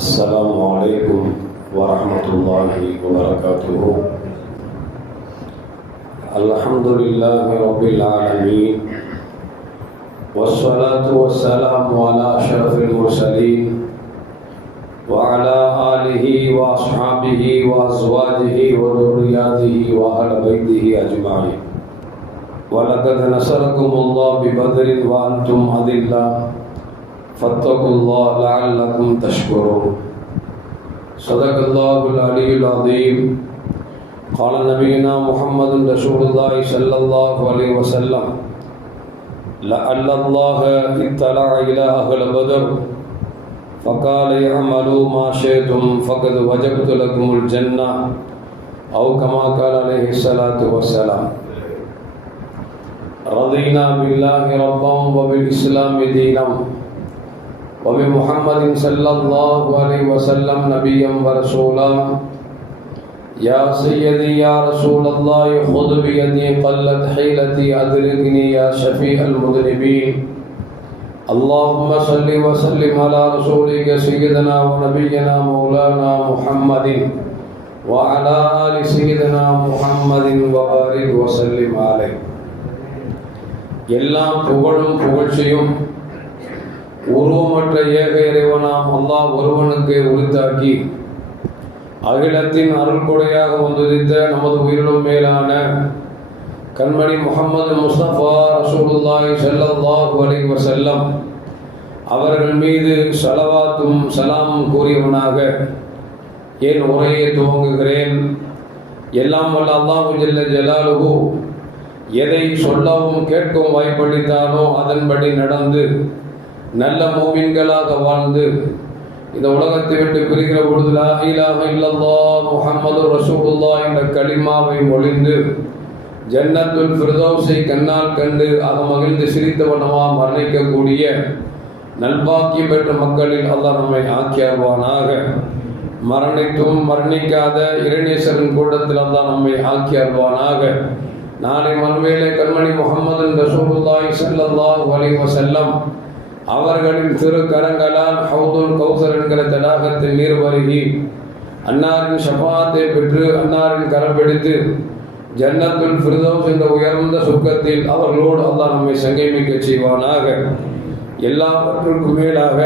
السلام عليكم ورحمة الله وبركاته. الحمد لله رب العالمين، والصلاة والسلام على أشرف المرسلين وعلى آله وأصحابه وأزواجه وذرياته وأهل بيته أجمعين. ولقد نصركم الله ببدر وأنتم أذلة فاتقوا الله لعلكم تشكرون. صدق الله العلي العظيم. قال نبينا محمد رسول الله صلى الله عليه وسلم: لعل الله اطلع إلى أهل بدر فقال اعملوا ما شئتم فقد وجبت لكم الجنة، أو كما قال عليه الصلاة والسلام. رضينا بالله ربا وبالإسلام دينا وبمحمد صلى الله عليه وسلم نبيا ورسولا. يا سيدي يا رسول الله خذ بيدي قلت حيلتي أدركني يا شفيع المذنبين. اللهم صل وسلم على رسولك سيدنا ونبينا مولانا محمد وعلى آل سيدنا محمد وبارك وسلم عليه. எல்லாம் புகழும் புகழ்ச்சியும் உருவமற்ற ஏக இறைவனாம் அல்லாஹ் ஒருவனுக்கு உரித்தாக்கி அகிலத்தின் அருள்கொடையாக வந்துதித்த நமது உயிரிலும் மேலான கண்மணி முஹம்மது முஸ்தபா ரசூலுல்லாஹி ஸல்லல்லாஹு அலைஹி வஸல்லம் அவர்கள் மீது ஸலவாத்தும் சலாமும் கூறியவனாக என் உரையை துவங்குகிறேன். எல்லாம் வல்ல அல்லாஹு ஜல்ல ஜலாலுஹு எதை சொல்லவும் கேட்கவும் வாய்ப்பளித்தானோ அதன்படி நடந்து நல்ல மூமின்களாக வாழ்ந்து இந்த உலகத்தை விட்டு பிரிகிற பொழுது லா இலாஹ இல்லல்லாஹ் முஹம்மது ரசூலுல்லாஹ் என்ற கலிமாவை மொழிந்து ஜன்னத்துல் ஃபிர்தௌஸை கண்ணால் கண்டு மகிழ்ந்து சிரித்தவனமா மரணிக்கக்கூடிய நல்பாக்கியம் பெற்ற மக்களில் அல்லாஹ் நம்மை ஆக்கி அருள்வானாக. மரணித்தும் மரணிக்காத இறைநேசரின் கூட்டத்தில் அல்லாஹ் நம்மை ஆக்கி அருள்வானாக. நாளை மறுமையிலே கண்மணி முஹம்மது ரசூலுல்லாஹி ஸல்லல்லாஹு அலைஹி வஸல்லம் அவர்களின் திருக்கரங்களால் ஹவுதுல் கௌசர் என்கிற தடாகத்தில் நீர் வருகி அன்னாரின் ஷஃபாத்தை பெற்று அன்னாரின் கரம் பிடித்து ஜன்னத்துல் ஃபிர்தௌஸ் என்ற உயர்ந்த சுக்கத்தில் அவர்களோடு அல்லாஹ் நம்மை சங்கமிக்க செய்வானாக. எல்லாவற்றுக்கும் மேலாக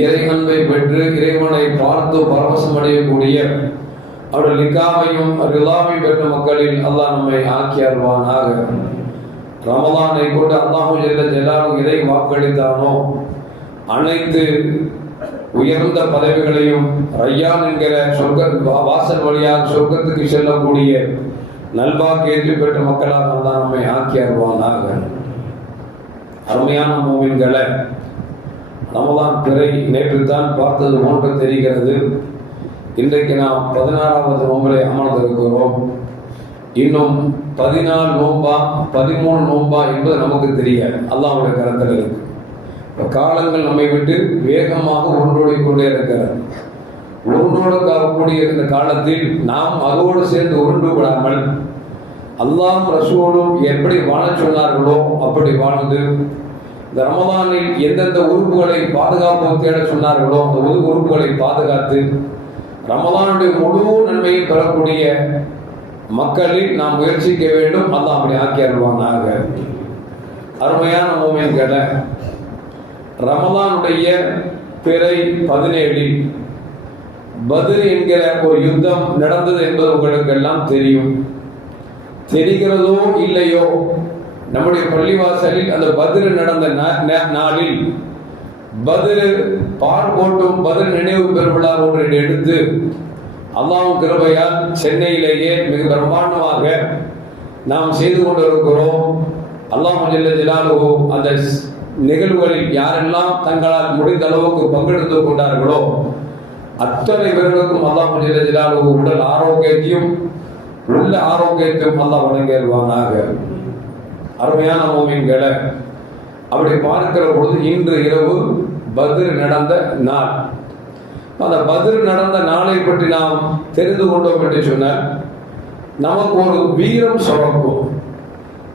இறை அன்பை பெற்று இறைவனை பார்த்து பரவசம் அடையக்கூடிய அவருடைய லிகாவையும் ரிலாவை பெற்ற மக்களில் அல்லாஹ் நம்மை ஆக்கி அருள்வானாக. ரமலானை கொண்டு அல்லாஹு ஜல்ல ஜலாலுஹு எதை வாக்களித்தானோ அனைத்து உயர்ந்த பதவிகளையும் ரய்யான் என்கிற சொர்க்க வாசல் வழியாக சொர்க்கத்துக்கு செல்லக்கூடிய நல்வாக்கியத்தை பெற்ற மக்களாக அல்லாஹ் நம்மை ஆக்கி அருள்வானாக. அருமையான மூமின்களை, ரமலான் பிறை நேற்று தான் பார்த்தது போன்று தெரிகிறது. இன்றைக்கு நாம் 16வது நோம்பிலே அமர்ந்திருக்கிறோம். இன்னும் 14 நோம்பா 13 நோம்பா என்பது நமக்கு தெரியாது, அல்லாஹ்வுடைய கரத்தில் இருக்கு. காலங்கள் நம்மை விட்டு வேகமாக உருண்டோடிக் கொண்டே இருக்கிறது. உருண்டோடக்கூடிய இந்த காலத்தில் நாம் அதோடு சேர்ந்து உருண்டு விடாமல் அல்லாஹ் ரசூலும் எப்படி வாழ சொன்னார்களோ அப்படி வாழ்ந்து இந்த ரமலானில் எந்தெந்த உறுப்புகளை பாதுகாப்பு தேட சொன்னார்களோ அந்த உறுப்புகளை பாதுகாத்து ரமலானுடைய முழு நன்மையை பெறக்கூடிய மக்களில் நாம் முயற்சிக்க வேண்டும். அல்லாஹ் அப்படி ஆக்கி அருள்வானாக. அருமையான மூமின்களை, ரமலானுடைய பிறை 17 பத்ர் என்கிற ஒரு யுத்தம் நடந்தது என்பது உங்களுக்கு எல்லாம் தெரியும். தெரிகிறதோ இல்லையோ, நம்முடைய பள்ளிவாசலில் அந்த பத்ர் நடந்த நாளில் பத்ர் பால் போட்டும் பத்ர் நினைவு பெருவிழா ஒன்றை எடுத்து அல்லாஹ்வின் கிருபையால் சென்னையிலேயே மிக பிரம்மாண்டமாக நாம் செய்து கொண்டிருக்கிறோம். அல்லாஹ் ஜல்ல ஜலாலுஹு அந்த நிகழ்வுகளில் யாரெல்லாம் தங்களால் முடிந்த அளவுக்கு பங்கெடுத்துக் கொண்டார்களோ அத்தனை பேர்களுக்கும் அல்லாஹ் ஜல்ல ஜலாலுஹு உடல் ஆரோக்கியத்தையும் உள்ள ஆரோக்கியத்தையும் அல்லாஹ் வழங்கிடுவானாக. அருமையான மூமின்களை, அப்படி பார்க்கிற பொழுது இன்று இரவு பத்ர் நடந்த நாள். அந்த பத்ர் நடந்த நாளை பற்றி நாம் தெரிந்து கொண்டோம் என்று சொன்னால் நமக்கு ஒரு வீரம் சுரக்கும்.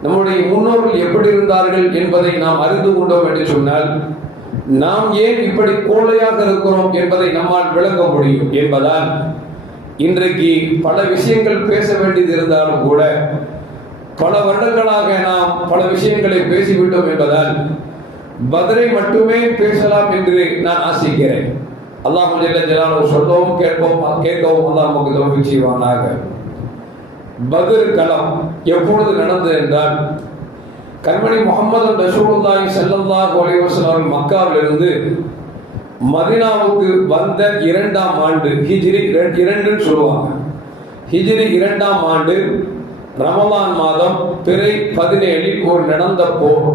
நம்முடைய முன்னோர்கள் எப்படி இருந்தார்கள் என்பதை நாம் அறிந்து கொண்டோம் என்று சொன்னால் நாம் ஏன் இப்படி கோழையாக இருக்கிறோம் என்பதை நம்மால் விளங்க முடியும் என்பதால் இன்றைக்கு பல விஷயங்கள் பேச வேண்டியது இருந்தாலும் கூட பல வருடங்களாக நாம் பல விஷயங்களை பேசிவிட்டோம் என்பதால் பத்ரை மட்டுமே பேசலாம் என்று நான் ஆசிக்கிறேன். அல்லாஹ் ஜல்ல ஜலாலுஹு சொல்லவும் கேட்கவும் அல்லாஹ் நமக்கு தௌஃபீக் செய்வானாக. பத்ர் களம் எப்பொழுது நடந்தது என்றால், கண்மணி முஹம்மது ரசூலுல்லாஹி ஸல்லல்லாஹு அலைஹி வஸல்லம் மக்காவிலிருந்து மதீனாவுக்கு வந்த 2ஆம் ஆண்டு, ஹிஜ்ரி 2ன்னு சொல்லுவாங்க. ஹிஜ்ரி 2ஆம் ஆண்டு ரமலான் மாதம் பிறை 17 ஒரு நடந்த போர்.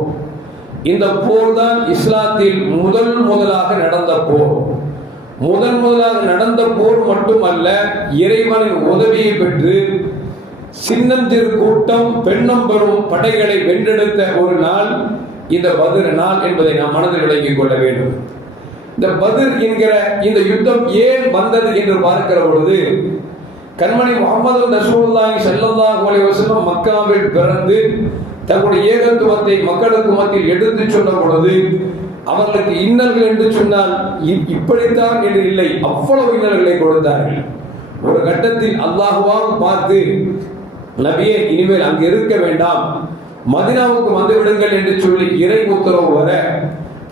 இந்த போர் தான் இஸ்லாத்தில் முதலாக நடந்த போர். முதலாக நடந்த போர் மட்டுமல்ல, இறைவனின் உதவியை பெற்று சின்னஞ்சிறு கூட்டம் பெண்ணம் பெறும் படைகளை வென்றெடுத்த ஒரு நாள் இந்த பத்ர் நாள் என்பதை நாம் மனதில் விளங்கிக் கொள்ள வேண்டும். இந்த பத்ர் என்கிற இந்த யுத்தம் ஏன் வந்தது என்று பார்க்கிற பொழுது, கண்மணி முஹம்மது ரசூலுல்லாஹி ஸல்லல்லாஹு அலைஹி வஸல்லம் மக்காவில் பிறந்து தங்களுடைய ஏகத்துவத்தை மக்களுக்கு மத்தியில் எடுத்து சொன்ன பொழுது அவர்களுக்கு இன்னல்கள் என்று சொன்னால் இப்படித்தான் என்று இல்லை, அவ்வளவு இன்னல்களை கொடுத்தார்கள். ஒரு கட்டத்தில் அல்லாஹ்வாக பார்த்து, நபியே இனிமேல் அங்கு இருக்க வேண்டாம், மதீனாவுக்கு வந்து விடுங்கள் என்று சொல்லி இறை உத்தரவு வர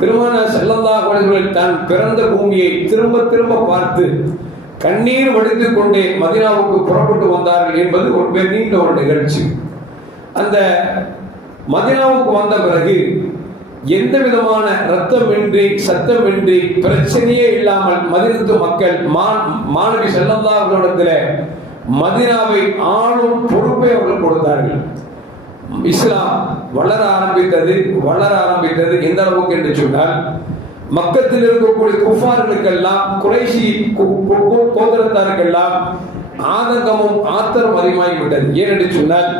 பெருமானார் ஸல்லல்லாஹு அலைஹி வஸல்லம் தன் பிறந்த பூமியை திரும்ப திரும்ப பார்த்து கண்ணீர் வடித்துக் கொண்டே மதீனாவுக்கு புறப்பட்டு வந்தார்கள் என்பது ஒரு நீண்ட ஒரு நிகழ்ச்சி. அந்த மதீனாவுக்கு வந்த பிறகு எந்த விதமான ரத்தமின்றி சத்தமின்றி பிரச்சனையே இல்லாமல் மதீனத்து மக்கள் மாணவி ஸல்லல்லாஹு அலைஹி வஸல்லம் மதீனாவை ஆளும் பொறுப்பை அவர்கள் கொடுத்தார்கள். இஸ்லாம் வளர ஆரம்பித்தது எந்த அளவுக்கு என்று சொன்னால், மக்கத்தில் இருக்கக்கூடிய குஃபார்களுக்கெல்லாம், குறைஷி கோத்திரத்தாருக்கெல்லாம் ஆதங்கமும் ஆத்திரம் அதிகமாகிவிட்டது. ஏனென்று சொன்னால்,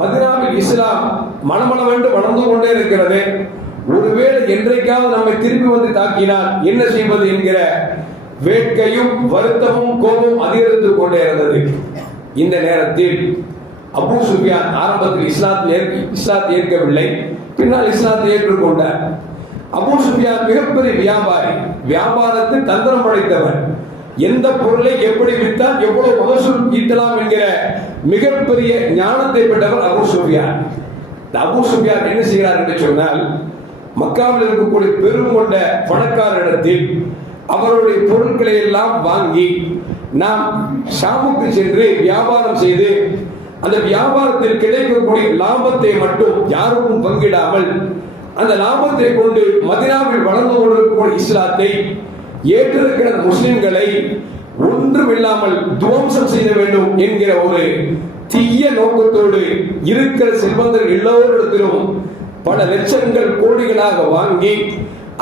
மதீனாவில் இஸ்லாம் மனமளவென்று வளர்ந்து கொண்டே இருக்கிறது. ஒருவேளை என்றைக்காவது நம்மை திருப்பி வந்து தாக்கினால் என்ன செய்வது என்கிற வேட்கையும் வருத்தமும் கோபமும் அதிகரித்துக் கொண்டே இருந்தது. இந்த நேரத்தில் அபூ சுஃபியான் ஆரம்பத்தில் இஸ்லாத்தை ஏற்கவில்லை, பின்னால் இஸ்லாத்தை ஏற்றுக்கொண்டார். அபூ சுஃபியான் மிகப்பெரிய வியாபாரி, வியாபாரத்தில் தந்திரம் படைத்தவர். எந்த பொருளை எப்படி விற்றால் எவ்வளவு மகசூல் ஈட்டலாம் என்கிற மிகப்பெரிய ஞானத்தை பெற்றவர் அபூ சுஃபியான். அபூ சுஃபியான் என்ன செய்கிறார் என்று சொன்னால், மக்காவில் இருக்கக்கூடிய பெரும் கொண்ட பணக்காரரிடத்தில் அவருடைய பொருட்களை எல்லாம் வாங்கி நாம் ஷாமுக்கு சென்று வியாபாரம் செய்து அந்த வியாபாரத்தில் கிடைக்கக்கூடிய லாபத்தை மட்டும் யாருக்கும் பங்கிடாமல் அந்த லாபத்தை கொண்டு மதீனாவில் வளர்ந்து கொண்டிருக்கக்கூடிய இஸ்லாத்தை ஏற்றிருக்கிற முஸ்லிம்களை ஒன்றுமில்லாமல் துவம்சம் செய்ய வேண்டும் என்கிற ஒரு தீய நோக்கத்தோடு இருக்கிற செல்வந்தர் எல்லோரிடத்திலும் பல லட்சங்கள் கோடிகளாக வாங்கி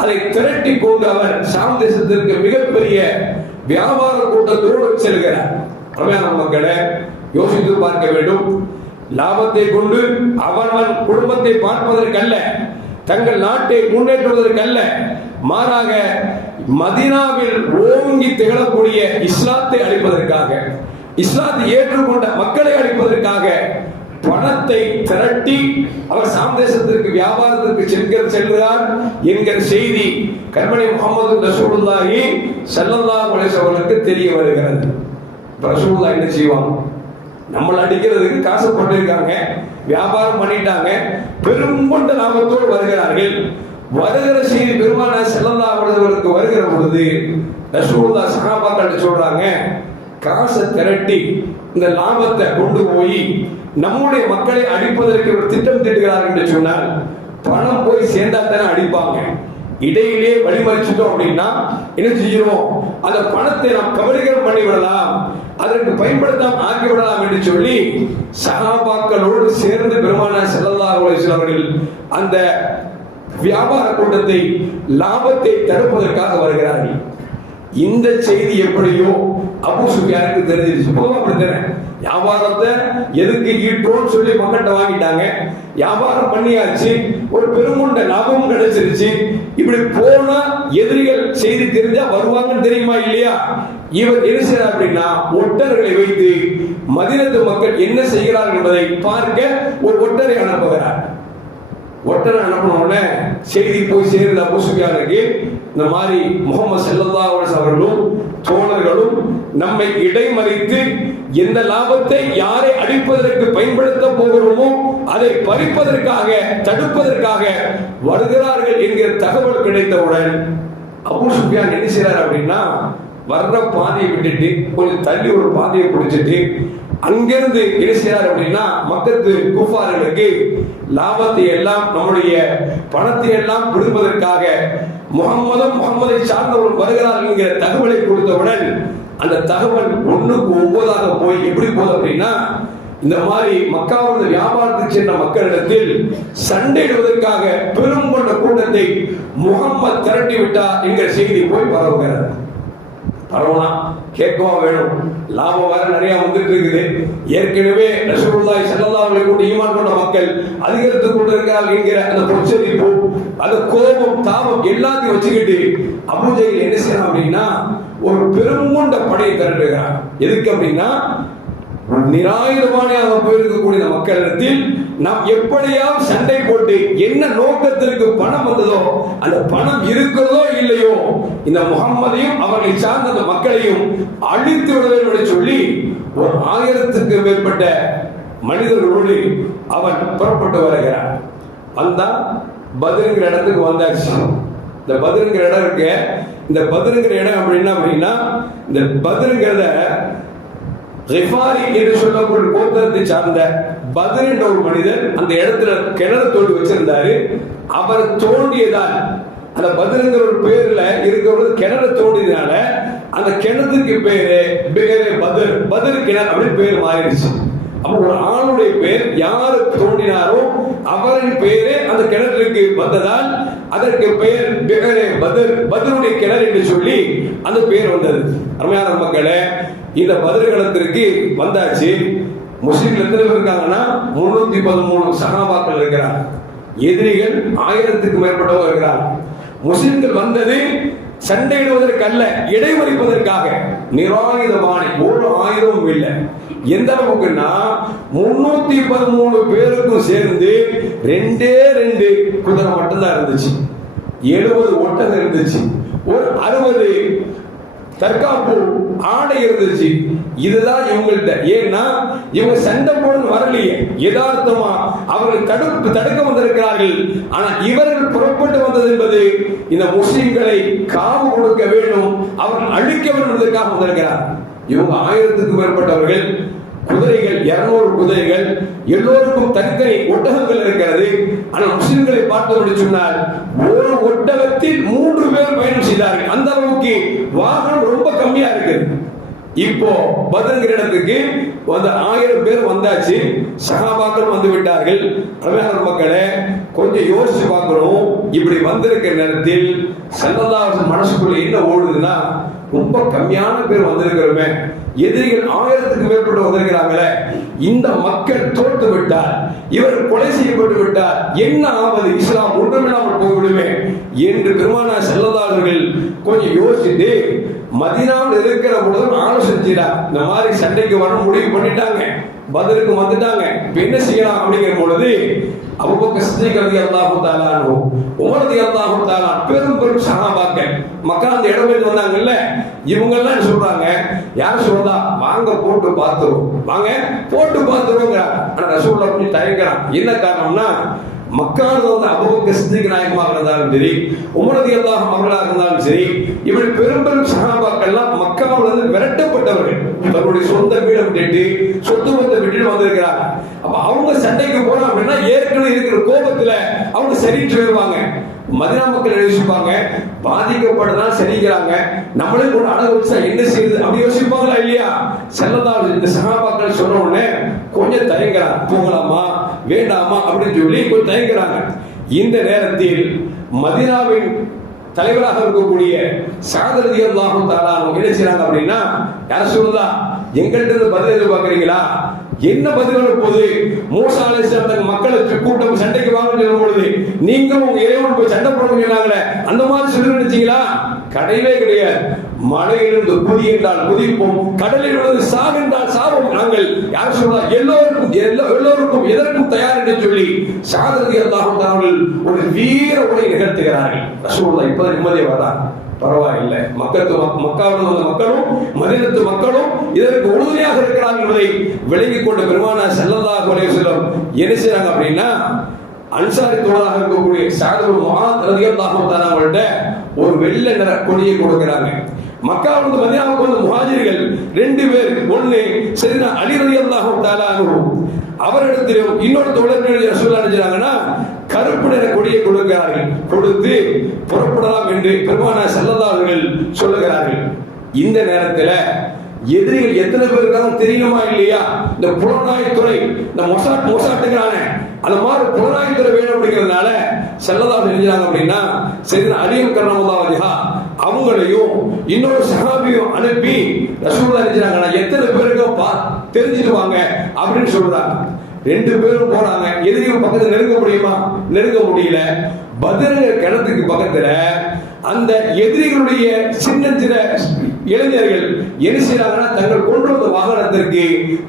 அதை திரட்டி கொண்டு அவர் ஷாம் தேசத்திற்கு மிகப்பெரிய வியாபார கூட்டத்தோடு செல்கிறார். மக்களை யோசித்து பார்க்க வேண்டும். லாபத்தை கொண்டு அவன் குடும்பத்தை பார்ப்பதற்கல்ல, தங்கள் நாட்டை முன்னேற்றுவதற்கல்ல, மாறாக மதீனாவில் ஓங்கி திகழக்கூடிய இஸ்லாத்தை அளிப்பதற்காக, இஸ்லாத்தை ஏற்றுக்கொண்ட மக்களை அளிப்பதற்காக பணத்தை திரட்டி அவர் ஷாம் தேசத்திற்கு வியாபாரத்திற்கு செல்கிறார் என்கிற செய்தி கண்மணி முஹம்மது ரசூலுல்லாஹி ஸல்லல்லாஹு அலைஹி வஸல்லம் தெரிய வருகிறது. ரசூலுல்லாஹ் என்ன செய்வாங்க? நம்மளை அடிக்கிறதுக்கு காசு போட்டிருக்காங்க, வியாபாரம் பண்ணிட்டாங்க, பெருங்கொண்ட லாபத்தோடு வருகிறார்கள். வருகிற செய்தி பெருமானார் ஸல்லல்லாஹு அலைஹி வஸல்லம் வருகிற பொழுது ரசூலுல்லாஹ் சஹாபாக்கள் சொல்றாங்க, காசை திரட்டி இந்த லாபத்தை கொண்டு போய் நம்முடைய மக்களை அடிப்பதற்கு ஒரு திட்டம் திட்டுகிறார்கள் என்று சொன்னால் பணம் போய் சேர்ந்தா தானே அடிப்பாங்க. இடையிலே வழிமறிச்சிட்டோம் அப்படின்னா என்ன செய்யணும்? அந்த பணத்தை நாம் கபலீகரம் பண்ணிவிடலாம், அதற்கு பயன்படுத்தாம ஆக்கிவிடலாம் என்று சொல்லி சஹாபாக்களோடு சேர்ந்து பெருமானார் ஸல்லல்லாஹு அலைஹி வஸல்லம் அவர்கள் அந்த வியாபார கூட்டத்தை லாபத்தை தடுப்பதற்காக வருகிறார்கள். இந்த செய்தி எப்படியோ அபூ சுஃபியானுக்கு தெரிஞ்சிருச்சு. அப்படித்தானே வியாபாரத்தை எதுக்கு ஈட்டோன்னு சொல்லி மக்கள்கிட்ட வாங்கிட்டாங்க, வியாபாரம் பண்ணியாச்சு, ஒரு பெருமுண்ட லாபமும் கிடைச்சிருச்சு. இப்படி போனா எதிரிகள் செய்தி தெரிஞ்சா வருவாங்கன்னு தெரியுமா இல்லையா? இவர் என்ன செய்யறார் அப்படின்னா, ஒட்டர்களை வைத்து மதீனத்து மக்கள் என்ன செய்கிறார்கள் என்பதை பார்க்க ஒரு ஒட்டரை அனுப்புகிறார். ஒட்டனை அனுப்பினோடனே செய்தி போய் சேருது அபூ சுஃபியானுக்கு, இந்த மாதிரி முஹம்மது ஸல்லல்லாஹு அலைஹி வஸல்லம் அவர்களும் தோழர்களும் நம்மை இடைமறித்து எந்த லாபத்தை யாரை அடிப்பதற்கு பயன்படுத்த போகிறோமோ அதை பறிப்பதற்காக தடுப்பதற்காக வருகிறார்கள் என்கிற தகவல் கிடைத்தவுடன் அபூ சுஃபியான் என்ன செய்றார் அப்படின்னா, வர்ற பாதையை விட்டுட்டு கொஞ்சம் தள்ளி ஒரு பாதையை பிடிச்சிட்டு அங்கிருந்து என்ன செய்றார் அப்படின்னா, மக்கத்து குஃபார்களுக்கு லாபத்தை எல்லாம் நம்முடைய பணத்தை எல்லாம் பிடிப்பதற்காக முகம்மதை சார்ந்தவர்கள் வருகிறார்கள் என்கிற தகவலை கொடுத்தவுடன் அந்த தகவல் 1:9 போய் எப்படி போகுது அப்படின்னா, இந்த மாதிரி மக்காவிலிருந்து வியாபாரத்துக்கு சென்ற மக்களிடத்தில் சண்டையிடுவதற்காக பெரும் கொண்ட கூட்டத்தை முகம்மது திரட்டி விட்டார் என்கிற செய்தி போய் பரவுகிறது. பரவனா கேட்கவா வேணும், லாபம் வேற நிறைய வந்துட்டு இருக்குது. ஏற்கனவே ரசூலுல்லாஹி ஸல்லல்லாஹு அலைஹி வஸல்லம் ஈமான் கொண்ட மக்கள் அதிகரித்துக் கொண்டிருக்கிறார்கள் என்கிற அந்த பொச்சரிப்பு, அந்த கோபம் தாபம் எல்லாத்தையும் வச்சுக்கிட்டு அபூ ஜஹல் என்ன செய்யறான் அப்படின்னா, ஒரு பெருங்கொண்ட படையை திரட்டுகிறான். எதுக்கு அப்படின்னா, நிராயுதபாணியாக போயிருக்கக்கூடிய மக்களிடத்தில் நாம் எப்படியாவது சண்டை போட்டு என்ன நோக்கத்திற்கு பணம் வந்ததோ அந்த பணம் இருக்கிறதோ இல்லையோ இந்த முகம்மதையும் அவர்களை சார்ந்த அந்த மக்களையும் அழித்து விட வேண்டும் என்று சொல்லி ஒரு 1000க்கு மேற்பட்ட மனிதர்களோடு அவன் புறப்பட்டு வருகிறான். வந்தா பத்ருங்கிற இடத்துக்கு வந்தாச்சு. இந்த பத்ருங்கிற இடம் இருக்கு. இந்த பத்ருங்கிற இடம் அப்படின்னா இந்த பத்ருங்கிறத ரிஃபாரி என்று சொல்லக்கூடிய கோத்திரத்தை சார்ந்த பத்ர் என்ற ஒரு மனிதர் அந்த இடத்துல கிணறு தோண்டி வச்சிருந்தாரு. அவர் தோண்டியதால் அந்த பத்ருங்கிற ஒரு பேர்ல இருக்கிற கிணறு தோண்டியதுனால அந்த கிணத்துக்கு பேரு பத்ர் கிணறு அப்படின்னு பேர் மாறிடுச்சு. அப்ப ஒரு ஆளுடைய பேர் யாரு தோண்டினாரோ அவரின் பேரே அந்த கிணற்றுக்கு வந்ததால் அதற்கு பெயர் பத்ருடைய கிணறு என்று சொல்லி அந்த பேர் வந்தது. அருமையான மக்களே, இந்த பத்ர் கிணத்திற்கு வந்தாச்சு. முஸ்லிம்கள் எத்தனை பேர் இருக்காங்கன்னா 313 சஹாபாக்கள் இருக்கிறார். எதிரிகள் 1000க்கு மேற்பட்டவர்கள் இருக்கிறார். முஸ்லிம்கள் வந்தது சண்டையிடுவதற்கு அல்ல, இடைமறிப்பதற்காக. நிராயுதபாணி, ஒரு ஆயுதமும் இல்லை. எந்த அளவுக்குன்னா 313 பேருக்கும் சேர்ந்து 2 குதிரை மட்டும்தான் இருந்துச்சு, 70 ஒட்டகம் இருந்துச்சு, ஒரு 60 தற்காப்பு ஆடை இருந்துச்சு. இதுதான் இவங்கள்ட்ட. ஏன்னா இவங்க சண்டை போட வரலையே, யதார்த்தமா அவர்கள் தடுக்க வந்திருக்கிறார்கள். ஆனா இவர்கள் புறப்பட்டு வந்தது என்பது இந்த முஸ்லிம்களை காவு கொடுக்க வேண்டும், அவர்கள் அழிக்க வேண்டும் என்பதற்காக வந்திருக்கிறார். இவங்க 1000க்கு மேற்பட்டவர்கள், குதிரைகள் 200 குதிரைகள், எல்லோருக்கும் தனித்தனி ஒட்டகங்கள் இருக்கிறது. ஆனால் முஸ்லிம்களை பார்த்தோம் சொன்னால் ஒரு ஒட்டகத்தில் 3 பேர் பயணம் செய்தார்கள். அந்த அளவுக்கு வாகனம் ரொம்ப கம்மியா இருக்குது. இப்போ பத்ருங்கிற இடத்துக்கு வந்து 1000 பேர் வந்தாச்சு. சஹாபாக்கள் வந்து விட்டார்கள். அருமையான மக்களே, கொஞ்சம் யோசிச்சு பார்க்கணும். இப்படி வந்திருக்கிற நேரத்தில் ஸல்லல்லாஹு அலைஹி மனசுக்குள்ள என்ன ஓடுதுன்னா, ரொம்ப கம்மியான பேர் வந்திருக்கிறோமே, எதிரிகள் 1000க்கு மேற்பட்டு வந்திருக்கிறாங்களே, இந்த மக்கள் தோற்று விட்டால், இவர்கள் கொலை செய்யப்பட்டு விட்டால் என்ன ஆவது, இஸ்லாம் ஒன்றுமில்லாமல் போய்விடுமே என்று பெருமானார் ஸல்லல்லாஹு அலைஹி வஸல்லம் கொஞ்சம் யோசிச்சுட்டு மதீனாவில் இருக்கிற பொழுது ஆலோசிச்சார். இந்த மாதிரி சண்டைக்கு வர முடிவு பண்ணிட்டாங்க, பத்ருக்கு வந்துட்டாங்க, இப்ப என்ன செய்யலாம் அப்படிங்கிற பொழுது அபூபக்கர் சித்திக் ரலியல்லாஹு தஆலா அன்ஹு, உமர் ரலியல்லாஹு தஆலா பெரும் சஹாபாக்கள் மக்கா அந்த இடத்துக்கு வந்தாங்கல்ல, இவங்க எல்லாம் சொல்றாங்க, யார் சொல்றா, வாங்க போட்டு பார்த்துருவோம், வாங்க போட்டு பார்த்துருவோங்கிறாங்க. ஆனா ரசூலுல்லாஹ் கொஞ்சம் தயங்குறான். என்ன காரணம்னா, மக்காவில் வந்து அபூபக்கர் சித்திக் நாயகமாக இருந்தாலும் சரி, உமர் ரலியல்லாஹு அவர்களாக இருந்தாலும் சரி, இப்படி பெரும் சஹாபாக்கள்லாம் மக்காவில் இருந்து விரட்டப்பட்டவர்கள், தன்னுடைய சொந்த வீடை விட்டுட்டு சொத்து பத்தை விட்டுட்டு வந்திருக்கிறாங்க. அப்ப அவங்க சண்டைக்கு போறோம் அப்படின்னா ஏற்கனவே இருக்கிற கோபத்துல அவங்க சரிட்டு வருவாங்க. மதீனா மக்கள் யோசிப்பாங்க, பாதிக்கப்பட்டதான் சரிக்கிறாங்க, நம்மளே கூட அடகு வச்சா என்ன செய்யுது அப்படி யோசிப்பாங்களா இல்லையா? ஸல்லல்லாஹு இந்த சஹாபாக்கள் சொன்ன உடனே கொஞ்சம் தயங்குறாங்க, போகலாமா வேண்டாமா அப்படின்னு சொல்லி கொஞ்சம் தயங்குறாங்க. இந்த நேரத்தில் மதீனாவின் தலைவராக இருக்கக்கூடிய ஸஅத் ரலியல்லாஹு தஆலா என்ன செய்றாங்க அப்படின்னா, யா ரசூலுல்லாஹ் எங்கள்கிட்ட பதில் எதிர்பார்க்கிறீங்களா? என்ன பதில் போது? மூசா அலைஹிஸ்ஸலாம் தங்க மக்களுக்கு கூட்டம் சண்டைக்கு வாங்க சொல்லும் பொழுது நீங்க உங்க இறைவன் போய் சண்டை போடுங்க சொன்னாங்களே, அந்த மாதிரி சொல்லி நினைச்சீங்களா? கிடையவே கிடையாது. மலையிலிருந்து குதி என்றால் குதிப்போம், கடலில் விழுந்து சாகு என்றால் சாவோம். நாங்கள் யார் சொல்றார், எல்லோருக்கும் எதற்கும் தயார் என்று சொல்லி ஷாதத் ரலியல்லாஹு தஆலா அவர்கள் ஒரு வீர உரை நிகழ்த்துகிறார்கள். ரசூலுல்லாஹ் இப்ப நிம்மதியா வராங்க, பரவாயில்லை. மக்காவில் வந்த மக்களும் மதீனத்து மக்களும் இதற்கு உறுதுணையாக இருக்கிறார்கள் என்பதை விளங்கிக் கொண்ட பெருமானார் ஸல்லல்லாஹு அலைஹி வஸல்லம் என்ன செய்றாங்க அப்படின்னா, அன்சாரி தோழராக இருக்கக்கூடிய ஸஅத் இப்னு முஆத் ரலியல்லாஹு தஆலா அவர்கள்ட்ட ஒரு வெள்ளை நிற கொடியை கொடுக்கிறாங்க. மக்காவிலிருந்து மதீனாவுக்கு வந்த முஹாஜிர்கள் 2 பேர், ஒன்னு சையதுனா அலி ரலியல்லாஹு தஆலா அன்ஹு அவரிடத்திலும் இன்னொரு தோழர்கள் ரசூலுல்லாஹ் நினைச்சாங்கன்னா கருப்பு நிற கொடியை கொடுக்கிறார்கள். கொடுத்து புறப்படலாம் என்று பெருமானார் ஸல்லல்லாஹு அலைஹி வஸல்லம் சொல்லுகிறார்கள். இந்த நேரத்தில் எதிரிகள் எத்தனை பேர் இருக்காங்க தெரியுமா இல்லையா? இந்த புலனாய்த்துறை, இந்த மொசாட்டுங்கிறான அந்த மாதிரி புலனாய்த்துறை வேணும் அப்படிங்கிறதுனால ஸல்லல்லாஹு அலைஹி வஸல்லம் அப்படின்னா சையதுனா அலி கர்ரமல்லாஹு வஜ்ஹா அவங்களையும் இன்னொரு சஹாபியும் அனுப்பி ரசூலுல்லாஹ் நினைச்சாங்கன்னா எத்தனை பேருக்கு தெரிஞ்சுட்டு வாங்க அப்படின்னு சொல்றாங்க. 2 பேரும் போறாங்க. எதிரிகள் பக்கத்துல நெருங்க முடியுமா? நெருங்க முடியல. பத்ர் கிணத்துக்கு பக்கத்துல அந்த எதிரிகளுடைய சின்ன சின்ன இளைஞர்கள் என்ன செய்யறாங்கன்னா தங்கள் கொண்டு வந்த வாகனத்திற்கு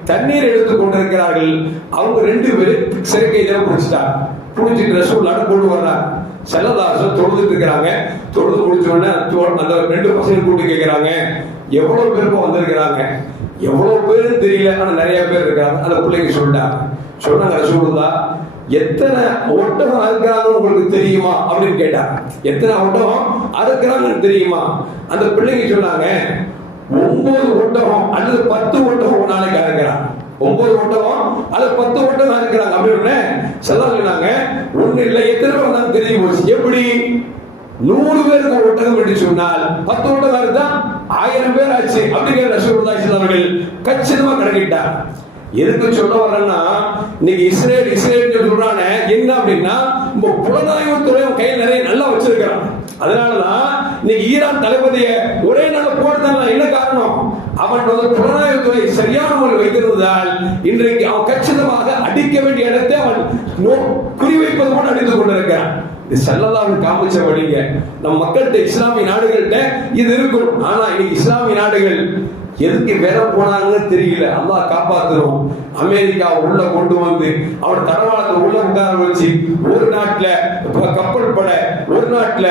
தண்ணீர் எடுத்துக் கொண்டிருக்கிறார்கள். அவங்க 2 பேரும் சிறை கைதியா பிடிச்சிட்டாங்க. பிடிச்சிட்டு ரசூலுல்லாஹ் கொண்டு வர்றாங்க. ஸல்லல்லாஹு தொழுதுட்டு இருக்கிறாங்க. தொழுது முடிச்ச உடனே அந்த 2 பசங்க கூட்டி கேட்கிறாங்க, எவ்வளவு பேருக்கு வந்திருக்கிறாங்க? எவ்வளவு பேரு தெரியல, ஆனா நிறைய பேர் இருக்காங்க. அந்த பிள்ளைங்க சொன்னாங்க ரசூலுல்லாஹ் எத்தனை ஒட்டகம் அறுக்கிறாங்க உங்களுக்கு தெரியுமா அப்படின்னு கேட்டாங்க. எத்தனை ஒட்டகம் அறுக்கிறாங்கன்னு தெரியுமா? அந்த பிள்ளைங்க சொன்னாங்க 9 ஒட்டகம் அல்லது 10 ஒட்டகம் ஒரு நாளைக்கு அறுக்கிறாங்க. 9 ஒட்டகம் அல்லது 10 ஒட்டகம் அறுக்கிறாங்க அப்படின்னு சொன்னாங்க. ஒண்ணு இல்லை, எத்தனை பேர் வந்தாங்க தெரியும் போச்சு. எப்படி 100 பேருக்கு ஒட்டகம் என்று சொன்னால் 10 ஒட்டகம் இருந்தா 1000 பேர் ஆச்சு அப்படிங்கிற ரசூலுல்லாஹி ஸல்லல்லாஹு அலைஹி வஸல்லம் கச்சிதமா கணக்கிட்டார். எதுக்கு சொல்ல வர்றேன்னா, இன்னைக்கு இஸ்ரேல் சொல்றானே என்ன அப்படின்னா, இப்போ புலனாய்வுத்துறை கையில் நிறைய நல்லா வச்சிருக்கிறான். அதனாலதான் இன்னைக்கு ஈரான் தளபதியை ஒரே நாள் போடுறதுனால என்ன காரணம்? அவன் புலனாய்வுத்துறை சரியான முறையில் வைத்திருந்ததால் இன்றைக்கு அவன் கச்சிதமாக அடிக்க வேண்டிய இடத்தை அவன் குறிவைப்பது போல அடித்துக் கொண்டிருக்கிறான். இது ஸல்லல்லாஹு காமிச்ச வழிங்க. நம் மக்கள்கிட்ட இஸ்லாமிய நாடுகள்கிட்ட இது இருக்கும். ஆனா இன்னைக்கு இஸ்லாமிய நாடுகள் எதுக்கு வேற போனாங்கன்னு தெரியல. அல்லாஹ் காப்பாத்துறோம். அமெரிக்கா உள்ள கொண்டு வந்து அவர் தடவாளத்தை உள்ள உட்கார வச்சு ஒரு நாட்டுல கப்பல் படை, ஒரு நாட்டுல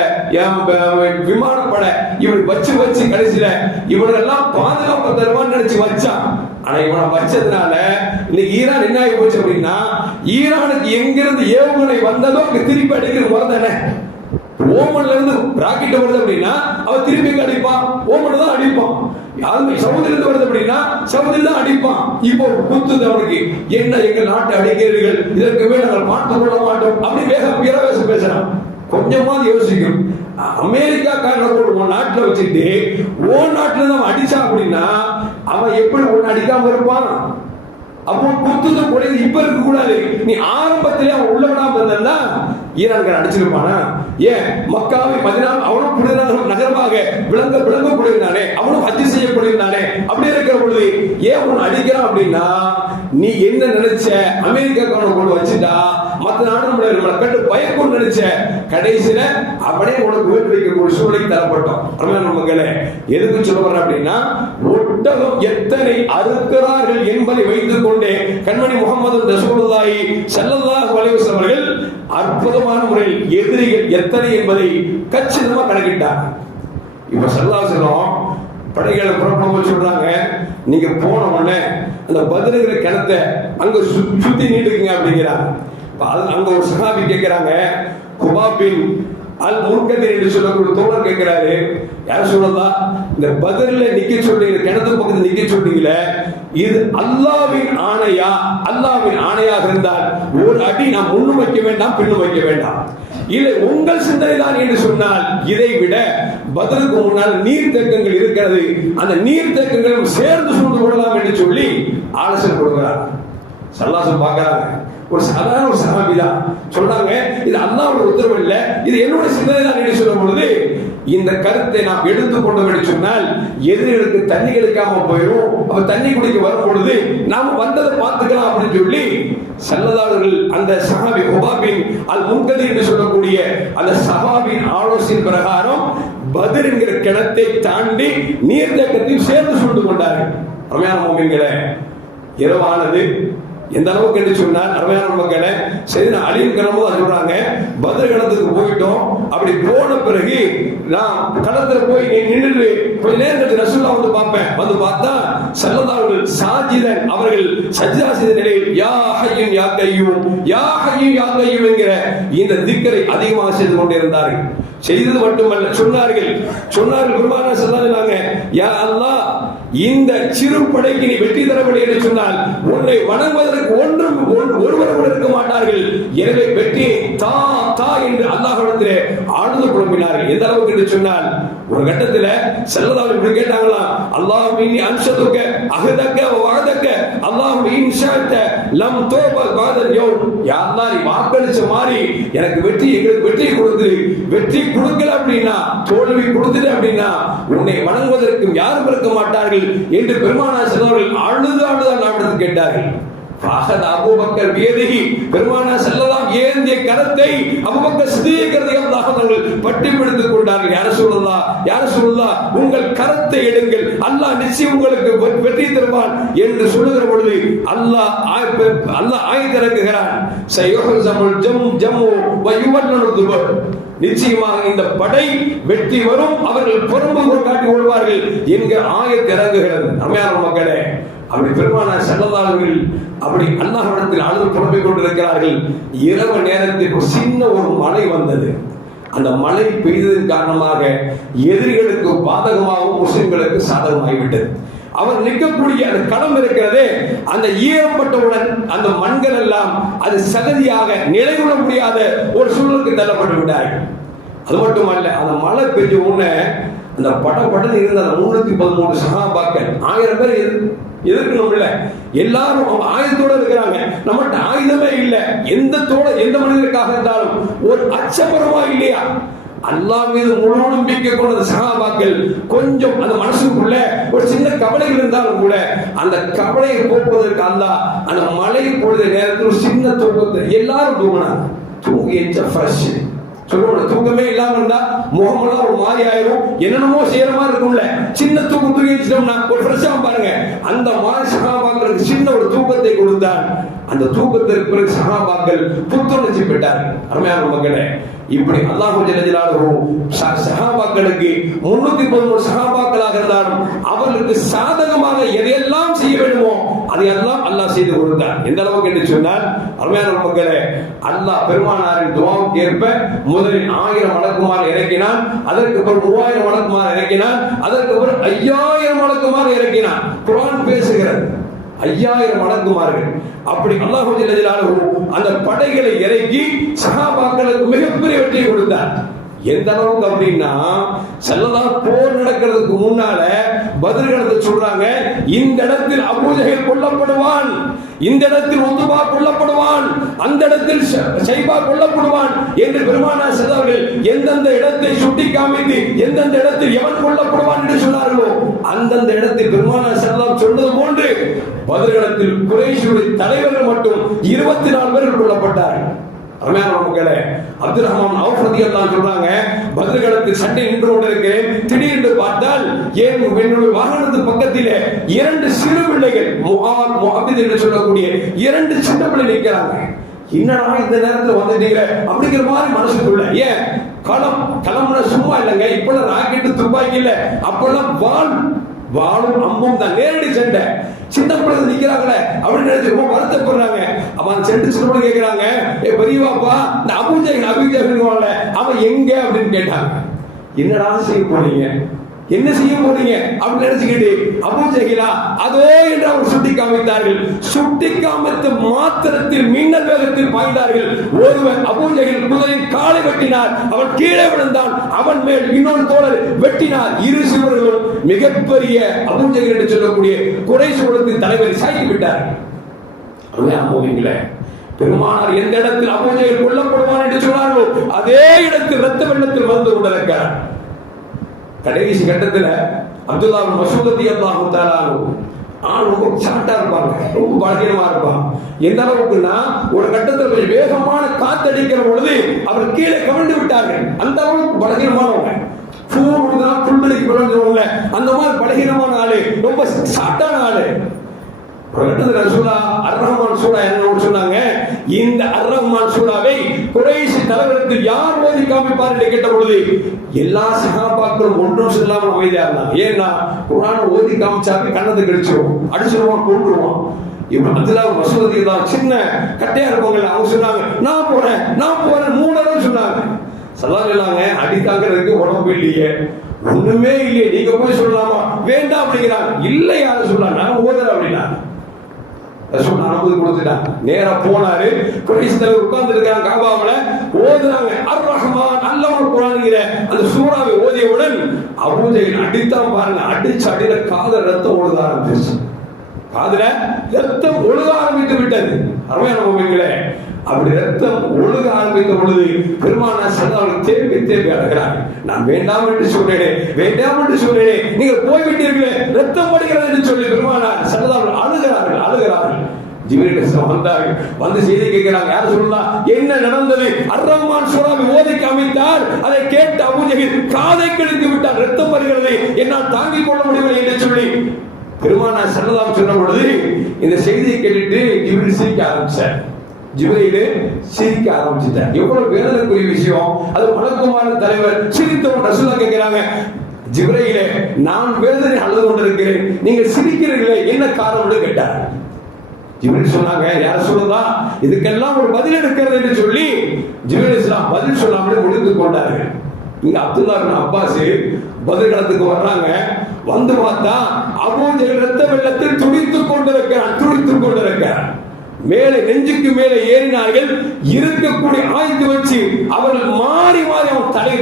விமானப்படை இப்படி வச்சு கடைசியில இவனெல்லாம் பாதுகாப்பு தருவான்னு நினைச்சு வச்சான். ஆனா இவனை வச்சதுனால இன்னைக்கு ஈரான் என்ன ஆகி போச்சு அப்படின்னா, ஈரானுக்கு எங்கிருந்து ஏவுகணை வந்ததோ அங்க திருப்பி அடிக்கிறது முறை தானே. ஓமன்ல இருந்து ராக்கெட் வருது அப்படின்னா அவன் திருப்பி அடிப்பான், ஓமன் தான் அடிப்பான். சவுதில இருந்து வருது அப்படின்னா சவுதில தான் அடிப்பான். இப்போ குத்துது அவனுக்கு, என்ன எங்க நாட்டை அடிக்கிறீர்கள், இதற்கு மேல் நாங்கள் பார்த்துக் கொள்ள மாட்டோம் அப்படி வேக பேசுறான். கொஞ்சமாவது யோசிக்கும். அமெரிக்கா காரணம் நாட்டுல வச்சுட்டு ஓ நாட்டுல தான் அடிச்சா அப்படின்னா அவன் எப்படி ஒன்னு அடிக்காம இருப்பான்? அப்போ குத்துது கொலை இப்ப இருக்க கூடாது. நீ ஆரம்பத்திலே அவன் உள்ள விடாம இருந்தா ஈரான்காரன் அடிச்சிருப்பானா? ஏன் மக்காவை மதீனாவை அவனும் புனித நகரமாக விளங்கக்கூடியதானே, அவனும் ஹஜ் செய்யக்கூடியதானே. அப்படி இருக்கிற பொழுது ஏன் அவன் அடிக்கிறான் அப்படின்னா, நீ என்ன நினைச்ச அமெரிக்காக்கான கொண்டு வச்சுட்டா மற்ற நாடு நம்மளை கண்டு பயக்கும் நினைச்ச, கடைசியில அவனே உனக்கு வீட்டு வைக்கக்கூடிய சூழலை தரப்பட்டோம். மக்களே எதுக்கு சொல்ல வர்ற அப்படின்னா, ஒட்டகம் எத்தனை அறுக்கிறார்கள் என்பதை வைத்துக் கொண்டே கண்மணி முஹம்மது ரசூலுல்லாஹி ஸல்லல்லாஹு அலைஹி வஸல்லம் அவர்கள் அற்புதமான முறையில் எதிரிகள் எத்தனை என்பதை கச்சிதமா கணக்கிட்டார். இப்ப ஸல்லல்லாஹு அலைஹி வஸல்லம் படைகளை புறப்படும் சொல்றாங்க, நீங்க போன உடனே அந்த பத்ருங்கிற கிணத்தை அங்க சுத்தி நீட்டுக்குங்க அப்படிங்கிறாங்க. அங்க ஒரு சஹாபி கேட்கிறாங்க, குபாபின் அல் முன்கதிர் என்று சொல்லக்கூடிய தோழர் கேட்கிறாரு, யார் சொல்லலாம், இந்த பத்ர்ல நிக்க சொல்றீங்க, கிணத்து பக்கத்துல நிக்க சொல்றீங்களே, இது அல்லாஹ்வின் ஆணையா? அல்லாஹ்வின் ஆணையாக இருந்தால் ஒரு அடி நாம் முன்னும் வைக்க வேண்டாம், பின்னும் வைக்க வேண்டாம். இல்லை உங்கள் சிந்தனை தான் என்று சொன்னால் இதை விட பத்ருக்கு முன்னால் நீர்த்தேக்கங்கள் இருக்கிறது, அந்த நீர்த்தேக்கங்களும் சேர்ந்து சூழ்ந்து கொள்ளலாம் என்று சொல்லி ஆலோசனை கொடுக்கிறார். சல்லாசம் பார்க்கிறாங்க, ஒரு சாதாரண ஒரு சஹாபி தான் சொல்றாங்க, இது அல்லாஹ்வுடைய உத்தரவு இல்லை, இது என்னுடைய சிந்தனை தான் என்று சொல்லும் பொழுது, இந்த கருத்தை நாம் எடுத்துக்கொண்டோம் என்று சொன்னால் எதிரிகளுக்கு தண்ணி கிடைக்காம போயிடும். அப்ப தண்ணி குடிக்க வரும் பொழுது நாம வந்ததை பார்த்துக்கலாம் அப்படின்னு சொல்லி ஸல்லல்லாஹு அந்த சஹாபி ஹுபாபின் அல் முன்கதி என்று சொல்லக்கூடிய அந்த சஹாபியின் ஆலோசனை பிரகாரம் பத்ர் என்கிற கிணத்தை தாண்டி நீர்த்தேக்கத்தில் சேர்ந்து சுண்டு கொண்டார்கள். அருமையான முஃமின்களே, இரவானது எந்த அளவுக்கு என்று சொன்னால், அருமையான மக்களை செய்தி அழியும் கிளம்போ சொல்றாங்க, பத்ர் களத்துக்கு போயிட்டோம். அப்படி போன பிறகு நான் களத்துல போய் நின்று கொஞ்ச நேரம் கழிச்சு ரசூலுல்லாஹ் வந்து பார்ப்பேன். வந்து பார்த்தா ஸல்லல்லாஹு சாஜிதன், அவர்கள் சஜ்தா செய்த நிலையில் யா ஹய்யும் யா கய்யூம் யா ஹய்யும் யா கய்யூம் என்கிற இந்த திக்ரை அதிகமாக செய்து கொண்டிருந்தார்கள். செய்தது மட்டுமல்ல, சொன்னார்கள் பெருமானார் ஸல்லல்லாஹு யா அல்லாஹ், இந்த சிறு படைக்கு நீ வெற்றி தரவில்லை என்று சொன்னால் உன்னை வணங்குவதற்கு ஒருவர் கூட இருக்க மாட்டார்கள். எனவே வெற்றியை தா தா என்று அல்லாஹ்விடத்திலே ஆழ்ந்து புலம்பினார்கள். எந்த அளவுக்கு என்று சொன்னால், ஒரு கட்டத்தில் ஸல்லல்லாஹு இப்படி கேட்டாங்களாம், அல்லாஹ் இன்னி அன்ஷதுக அஹதக வஅதக அல்லாஹ் இன்ஷாஅத லம் தூபல் பாதல் யௌம். யா அல்லாஹ், நீ வாக்களிச்ச மாதிரி எனக்கு எங்களுக்கு வெற்றி கொடுத்து, வெற்றி கொடுக்கல அப்படின்னா, தோல்வி கொடுத்துட்டு அப்படின்னா உன்னை வணங்குவதற்கும் யாரும் இருக்க மாட்டார்கள் என்று பெருமானார் ஸல்லல்லாஹு அழுது நாம் கேட்டார்கள். அபூபக்கர் வியதிஹி, பெருமானார் ஸல்லல்லாஹு ஏந்திய கரத்தை அபூபக்கர் சிதீக் ரலியல்லாஹு அன்ஹு பற்றி பிடித்துக் கொண்டார்கள். யா ரசூலுல்லாஹ், உங்கள் கரத்தை எடுங்கள், அல்லாஹ் நிச்சயம் உங்களுக்கு வெற்றி தருவான் என்று சொல்லுகிற பொழுது அல்லாஹ் ஆயத் இறக்குகிறான், சயஹ்ஸமுல் ஜம்மு வ யுவல்லனு துபர். நிச்சயமாக இந்த படை வெற்றி வரும், அவர்கள் பொறுமை காட்டி ஓடுவார்கள் என்கிற ஆயத் இறங்குகிறது. அருமையான மக்களே, அப்படி பெருமானார் ஸல்லல்லாஹு அலைஹி அப்படி அல்லாஹ்விடத்தில் அழுது புலம்பிக் கொண்டிருக்கிறார்கள். இரவு நேரத்தில் ஒரு சின்ன ஒரு மழை வந்தது. அந்த மழை பெய்ததன் காரணமாக எதிரிகளுக்கு பாதகமாகவும் முஸ்லிம்களுக்கு சாதகமாகிவிட்டது. அவர் நிற்கக்கூடிய அந்த களம் இருக்கிறதே, அந்த ஈரப்பட்டவுடன் அந்த மண்கள் எல்லாம் அது சகதியாக நிலைகொள்ள முடியாத ஒரு சூழலுக்கு தள்ளப்பட்டு விட்டார்கள். அது மட்டுமல்ல, அந்த மழை பெய்ஞ்ச உடனே அந்த படப்படன்னு இருந்த அந்த 313 சஹாபாக்கள் 1000 பேர் எதிர்க்கணும் இல்ல, எல்லாரும் ஆயுதத்தோட இருக்கிறாங்க. நம்மகிட்ட ஆயுதமே இல்லை. எந்த மனிதருக்காக இருந்தாலும் ஒரு அச்சப்பரமா இல்லையா? அல்லாஹ் மீது முழு நம்பிக்கை கொண்ட சஹாபாக்கள் கொஞ்சம் அந்த மனசுக்குள்ள ஒரு சின்ன கவலைகள் இருந்தாலும் கூட அந்த கவலையை போக்குவதற்கு அல்லாஹ் அந்த மழை பொழுது நேரத்தில் ஒரு சின்ன தூக்கத்தை எல்லாரும் தூங்கினாங்க. தூங்கி ஃப்ரெஷ் சொல்லுவோம், தூக்கமே இல்லாம இருந்தா முகமெல்லாம் ஒரு மாதிரி ஆயிரும், என்னென்னமோ செய்யற மாதிரி இருக்கும்ல. சின்ன தூக்கம் தூக்கி வச்சிட்டோம்னா ஒரு ஃப்ரெஷ்ஷா பாருங்க. அந்த மாதிரி சஹாபாக்களுக்கு சின்ன ஒரு தூக்கத்தை கொடுத்தான். அந்த தூக்கத்திற்கு பிறகு சஹாபாக்கள் புத்துணர்ச்சி பெற்றார்கள். அருமையான மக்களே, இப்படி அல்லாஹ் ஜல்ல ஜலாலுஹு சஹாபாக்களுக்கு 313 சஹாபாக்களாக இருந்தாலும் அவர்களுக்கு சாதகமாக எதையெல்லாம் செய்ய வேண்டுமோ அதையெல்லாம் அல்லாஹ் செய்து கொடுத்தார். எந்த அளவுக்கு என்று சொன்னால், அருமையான மக்களே, அல்லாஹ் பெருமானாரின் துஆவுக்கு ஏற்ப முதலில் 1000 மலக்குமார் இறக்கினான், அதற்கு பிறகு 3000 மலக்குமார் இறக்கினான், அதற்கு பிறகு 5000 மலக்குமார் இறக்கினான். குர்ஆன் பேசுகிறது 5000 மலக்குமார்கள். அப்படி அல்லாஹ் ஜல்ல ஜலாலுஹு அந்த படைகளை இறக்கி சஹாபாக்களுக்கு மிகப்பெரிய வெற்றி கொடுத்தார். எந்த அளவுக்கு அப்படின்னா, ஸல்லல்லாஹு போர் நடக்கிறதுக்கு முன்னால பத்ர் களத்தை சொல்றாங்க, இந்த இடத்தில் அபூ ஜஹல் கொல்லப்படுவான், இந்த இடத்தில் உத்பா கொல்லப்படுவான், அந்த இடத்தில் ஷைபா கொல்லப்படுவான் என்று பெருமானார் ஸல்லல்லாஹு எந்தெந்த இடத்தை சுட்டி காமித்து எந்தெந்த இடத்தில் எவன் கொல்லப்படுவான் என்று சொன்னார்களோ அந்தந்த இடத்தில் பெருமானார் ஸல்லல்லாஹு சொன்னது போன்று பத்ர் களத்தில் குறைஷியுடைய தலைவர்கள் மட்டும் 24 பேர்கள் கொல்லப்பட்டார்கள். அருமையான மக்களே, அப்துல் ரஹ்மான் அவுஃப் ரலியல்லாஹு சொல்றாங்க, பத்ர் களத்தில் சண்டை நின்று கொண்டிருக்கிறேன், திடீரென்று பார்த்தால் என்னுடைய வாகனத்துக்கு பக்கத்திலே 2 சிறு பிள்ளைகள் முஹாபித் என்று சொல்லக்கூடிய 2 சின்ன பிள்ளை நிற்கிறாங்க. என்னடா இந்த நேரத்தில் வந்துட்டீங்க அப்படிங்கிற மாதிரி மனசுக்குள்ள. ஏன் களம்னா சும்மா இல்லைங்க, இப்பெல்லாம் ராக்கெட்டு துப்பாக்கி இல்ல, அப்பெல்லாம் வாளும் அம்பும் தான், நேரடி சண்டை. சின்ன பிள்ளை நிக்கிறாங்களே அப்படின்னு நினைச்சு ரொம்ப வருத்தப்படுறாங்க. அவன் சென்று சின்ன பிள்ளை கேட்கிறாங்க, பெரியவாப்பா இந்த அபூ ஜஹல் அவன் எங்க அப்படின்னு கேட்டாங்க. என்னடா செய்ய போறீங்க, என்ன செய்ய போறீங்க அப்படின்னு நினைச்சுக்கிட்டு அபூ ஜஹிலா அதோ என்று அவர் சுட்டி காமித்தார்கள். சுட்டி காமித்த மாத்திரத்தில் மின்னல் வேகத்தில் பாய்ந்தார்கள். ஒருவர் அபூ ஜஹில் குதிரையின் காலை வெட்டினார், அவன் கீழே விழுந்தான், அவன் மேல் இன்னொரு தோழர் வெட்டினார். இரு சிறுவர்களும் மிகப்பெரிய அபூ ஜஹில் என்று சொல்லக்கூடிய குறைஷ் குலத்தின் தலைவரை சாய்த்து விட்டார். பெருமானார் எந்த இடத்தில் அபூ ஜஹல் கொல்லப்படுவான் என்று சொன்னார்களோ அதே இடத்தில் இரத்த வெள்ளத்தில் வந்து கொண்டிருக்கிறார். கடைசி கட்டத்தில் அப்துல்லா இப்னு மஸ்ஊத் ரலியல்லாஹு தஆலா ரொம்ப சாட்டா இருப்பாங்க, ரொம்ப பலகீனமா இருப்பாங்க. எந்த அளவுக்குன்னா ஒரு கட்டத்தில் கொஞ்சம் வேகமான காத்தடிக்கிற பொழுது அவர் கீழே கவிழ்ந்து விட்டார்கள். அந்த அளவுக்கு பலகீனமானவங்க, அந்த மாதிரி பலகீனமான ஆளு, ரொம்ப சாட்டான ஆளு. ஒரு கட்டத்தில் ரசூலா அர்-ரஹ்மான் சூரா என்ன சொன்னாங்க, இந்த அர்-ரஹ்மான் சூராவை குறைஷி தலைவருக்கு யார் ஓதி காமிப்பார் என்று கேட்ட பொழுது எல்லா சஹாபாக்களும் ஒன்றும் சொல்லாமல் அமைதியா இருந்தாங்க. ஏன்னா குர்ஆனை ஓதி காமிச்சாவே கண்ணத்தை கடிச்சிருவோம், அடிச்சிருவோம், கொன்றுவோம். இவன் அப்துல்லா இப்னு மஸ்ஊத் தான் சின்ன கட்டையா இருப்பாங்கல்ல, அவங்க சொன்னாங்க நான் போறேன் 3 தடவை சொன்னாங்க. சொல்லாங்க அடித்தாங்கிறதுக்கு உடம்பு இல்லையே, ஒண்ணுமே இல்லையே, நீங்க போய் சொல்லலாமா? வேண்டாம் அப்படிங்கிறாங்க. இல்லை யாரும் சொல்லலாம், நான் ஓதுறேன் அப்படின்னா கொடுத்துட்டாங்க. நேரா போனாரு, குறைஷ் தலைவர் உட்கார்ந்து இருக்காங்க காபாவுல, ஓதுறாங்க அர்-ரஹ்மான் அல்லமல் குர்ஆன்ங்கிற அந்த சூறாவை ஓதியவுடன் அபூ ஜஹல் அடித்தான் பாருங்க. அடிச்சு அடியில காதுல ரத்தம் ஒழுக ஆரம்பிச்சிருச்சு. காதுல ரத்தம் ஒழுக ஆரம்பித்து விட்டது. அருமையான முஃமின்களே, அப்படி ரத்தம் ஒழுக ஆரம்பித்த பொழுது பெருமானார் ஸல்லல்லாஹு அலைஹி வஸல்லம் தேம்பி அழுகிறார்கள். நான் வேண்டாம் என்று சொன்னேனே, வேண்டாம் என்று சொன்னேனே, நீங்கள் போய்விட்டீர்களே, ரத்தம் வடிகிறது என்று சொல்லி பெருமானார் ஸல்லல்லாஹு அலைஹி வஸல்லம் அழுகிறார்கள். ஜிப்ரீல் அலைஹிஸ்ஸலாம் வந்தார்கள், வந்து செய்தி கேட்கிறாங்க. யார் சொல்லலாம், என்ன நடந்தது? அர்-ரஹ்மான் சூராவை ஓதி காமித்தார், அதை கேட்டு அபூ ஜஹல் காதை கிழித்து விட்டார், ரத்தம் வருகிறது, என்னால் தாங்கிக் கொள்ள முடியவில்லை என்று சொல்லி பெருமானார் ஸல்லல்லாஹு அலைஹி வஸல்லம் சொன்ன பொழுது இந்த செய்தியை கேட்டுட்டு ஜிப்ரீல் சிரிக்க ஆரம்பிச்சார். ஜிப்ரீல் சிரிக்க ஆரம்பிச்சிட்டார். எவ்வளவு வேதனைக்குரிய விஷயம் அது. மலக்குமான தலைவர் சிரித்தவன் ரசூலுல்லாஹ் கேட்கிறாங்க, ஜிப்ரீலே நான் வேதனை அழுது கொண்டிருக்கிறேன், நீங்கள் சிரிக்கிறீர்களே என்ன காரணம்னு கேட்டார். ஜிப்ரீல் சொன்னாங்க, யார சொல்லலாம், இதுக்கெல்லாம் ஒரு பதில் இருக்கிறது என்று சொல்லி ஜிப்ரீல் அலைஹிஸ்ஸலாம் பதில் சொல்லாமலே முடித்து கொண்டார்கள். இங்க அப்துல்லா இப்னு அப்பாஸ் பதில் களத்துக்கு வர்றாங்க. வந்து பார்த்தா அபூ ஜஹல் இரத்த வெள்ளத்தில் துடித்துக் கொண்டிருக்கிறான். மேலே நெஞ்சுக்கு மேலே ஏறினார்கள். இருக்கக்கூடிய ஆயுத வச்சு அவர்கள் மாறி மாறி அவன் தலையை